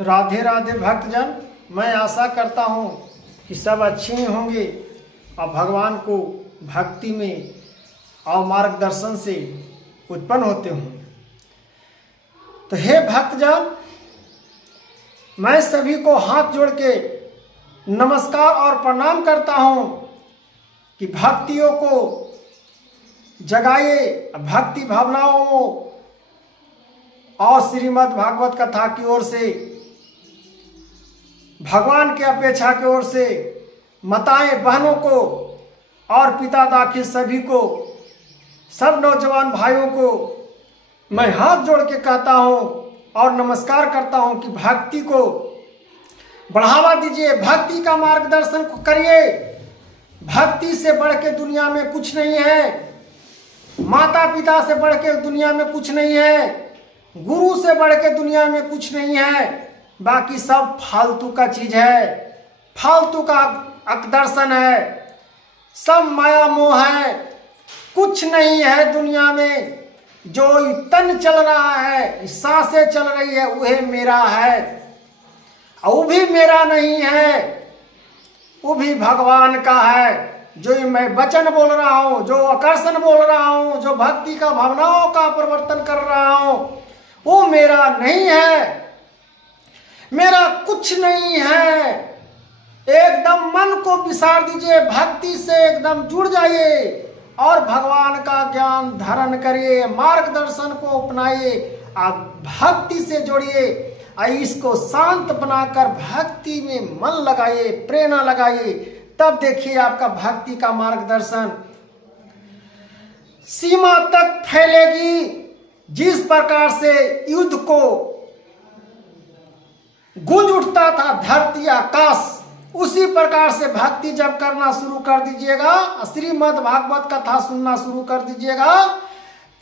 राधे राधे भक्तजन। मैं आशा करता हूँ कि सब अच्छे ही होंगे और भगवान को भक्ति में और मार्गदर्शन से उत्पन्न होते होंगे। तो हे भक्तजन, मैं सभी को हाथ जोड़ के नमस्कार और प्रणाम करता हूँ कि भक्तियों को जगाइए, भक्ति भावनाओं और श्रीमद् भागवत कथा की ओर से, भगवान की अपेक्षा की ओर से माताएं बहनों को और पिता दाखिल सभी को, सब नौजवान भाइयों को मैं हाथ जोड़ के कहता हूँ और नमस्कार करता हूँ कि भक्ति को बढ़ावा दीजिए, भक्ति का मार्गदर्शन करिए। भक्ति से बढ़ के दुनिया में कुछ नहीं है, माता पिता से बढ़ के दुनिया में कुछ नहीं है, गुरु से बढ़ के दुनिया में कुछ नहीं है। बाकी सब फालतू का चीज है, फालतू का आकर्षण है, सब माया मोह है। कुछ नहीं है दुनिया में। जो तन चल रहा है, सांसें चल रही है, वह मेरा है, और वो भी मेरा नहीं है, वो भी भगवान का है। जो मैं वचन बोल रहा हूँ, जो आकर्षण बोल रहा हूँ, जो भक्ति का भावनाओं का परिवर्तन कर रहा हूँ, वो मेरा नहीं है, मेरा कुछ नहीं है। एकदम मन को विसार दीजिए, भक्ति से एकदम जुड़ जाइए और भगवान का ज्ञान धारण करिए, मार्गदर्शन को अपनाइए, आप भक्ति से जोड़िए, इसको शांत बनाकर भक्ति में मन लगाइए, प्रेरणा लगाइए। तब देखिए आपका भक्ति का मार्गदर्शन सीमा तक फैलेगी। जिस प्रकार से युद्ध को गूंज उठता था धरती आकाश, उसी प्रकार से भक्ति जब करना शुरू कर दीजिएगा, श्रीमद् भागवत कथा सुनना शुरू कर दीजिएगा,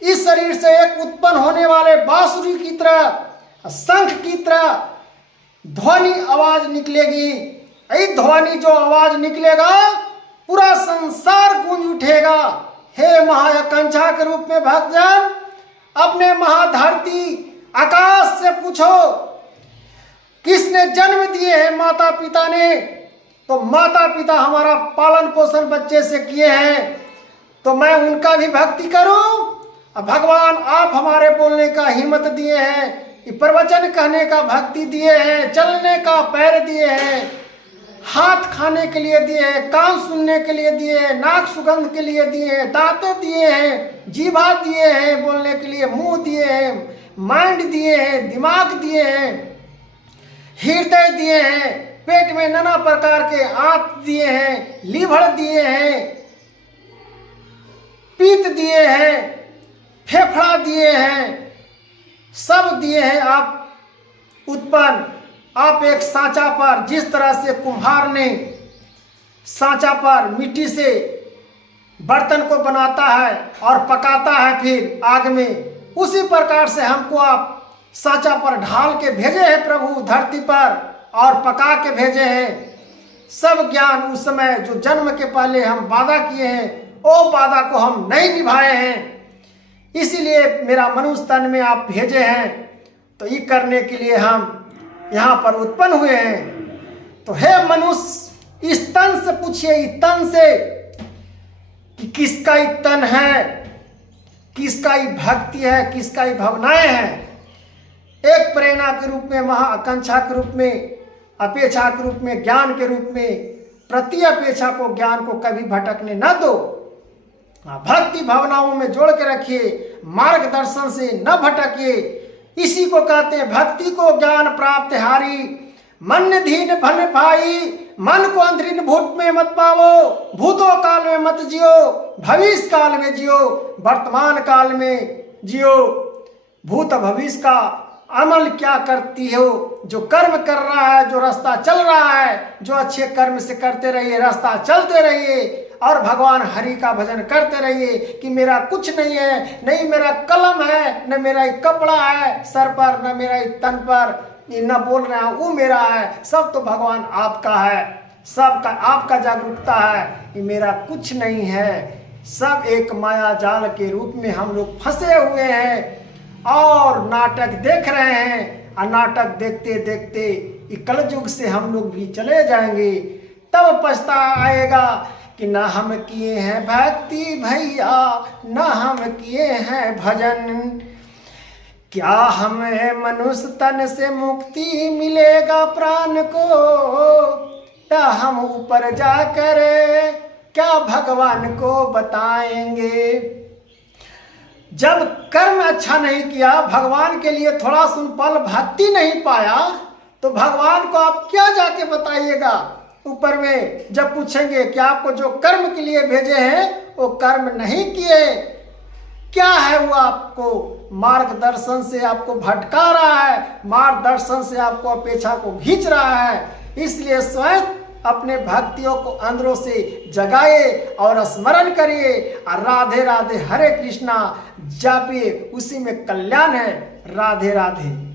इस शरीर से एक उत्पन्न होने वाले बांसुरी की तरह, शंख की तरह ध्वनि आवाज निकलेगी। यही ध्वनि जो आवाज निकलेगा, पूरा संसार गूंज उठेगा। हे महाआकांक्षा के रूप में भक्तजन, अपने महाधरती आकाश से पूछो, किसने जन्म दिए हैं? माता पिता ने। तो माता पिता हमारा पालन पोषण बच्चे से किए हैं, तो मैं उनका भी भक्ति करूं? अब भगवान आप हमारे बोलने का हिम्मत दिए हैं, प्रवचन कहने का भक्ति दिए हैं, चलने का पैर दिए हैं, हाथ खाने के लिए दिए हैं, कान सुनने के लिए दिए हैं, नाक सुगंध के लिए दिए हैं, दांत दिए हैं, जीभा दिए हैं, बोलने के लिए मुंह दिए हैं, माइंड दिए हैं, दिमाग दिए हैं, हृदय दिए हैं, पेट में नाना प्रकार के आंत दिए हैं, लीवर दिए हैं, पीत दिए हैं, फेफड़ा दिए हैं, सब दिए हैं। आप उत्पन्न, आप एक सांचा पर, जिस तरह से कुम्हार ने सांचा पर मिट्टी से बर्तन को बनाता है और पकाता है फिर आग में, उसी प्रकार से हमको आप सांचा पर ढाल के भेजे हैं प्रभु धरती पर, और पका के भेजे हैं। सब ज्ञान उस समय जो जन्म के पहले हम वादा किए हैं, वो वादा को हम नहीं निभाए हैं, इसीलिए मेरा मनुष्य तन में आप भेजे हैं। तो ये करने के लिए हम यहाँ पर उत्पन्न हुए हैं। तो हे मनुष्य, इस तन से पूछिए, इस तन से कि किसका ही तन है, किसका ही भक्ति है, किसका ही भावनाएं हैं। एक प्रेरणा के रूप में, महाआकांक्षा के रूप में, अपेक्षा के रूप में, ज्ञान के रूप में, प्रति अपेक्षा को, ज्ञान को कभी भटकने न दो। भक्ति भावनाओं में जोड़ के रखिए, मार्गदर्शन से न भटकिए। इसी को कहते हैं भक्ति को ज्ञान प्राप्त हारी, मन धीन भन भाई, मन को अंधरीन भूत में मत पावो, भूतो काल में मत जियो, भविष्य काल में जियो, वर्तमान काल में जियो। भूत भविष्य का अमल क्या करती हो? जो कर्म कर रहा है, जो रास्ता चल रहा है, जो अच्छे कर्म से करते रहिए, रास्ता चलते रहिए और भगवान हरि का भजन करते रहिए कि मेरा कुछ नहीं है, नहीं मेरा कलम है, न मेरा एक कपड़ा है सर पर, न मेरा एक तन पर, न बोल रहा हूँ वो मेरा है, सब तो भगवान आपका है, सबका आपका जागरूकता है। ये मेरा कुछ नहीं है, सब एक माया जाल के रूप में हम लोग फंसे हुए हैं और नाटक देख रहे हैं और नाटक देखते देखते कलयुग से हम लोग भी चले जाएंगे। तब पछता आएगा कि ना हम किए हैं भक्ति भैया, ना हम किए हैं भजन। क्या हमें मनुष्य तन से मुक्ति मिलेगा प्राण को, या हम ऊपर जाकर क्या भगवान को बताएंगे। जब कर्म अच्छा नहीं किया, भगवान के लिए थोड़ा सुन पल भक्ति नहीं पाया, तो भगवान को आप क्या जाके बताइएगा ऊपर में। जब पूछेंगे कि आपको जो कर्म के लिए भेजे हैं वो कर्म नहीं किए, क्या है वो आपको मार्गदर्शन से आपको भटका रहा है, मार्गदर्शन से आपको अपेक्षा को खींच रहा है। इसलिए स्वयं अपने भक्तियों को अंदरों से जगाए और स्मरण करिए और राधे राधे हरे कृष्णा जापिए, उसी में कल्याण है। राधे राधे।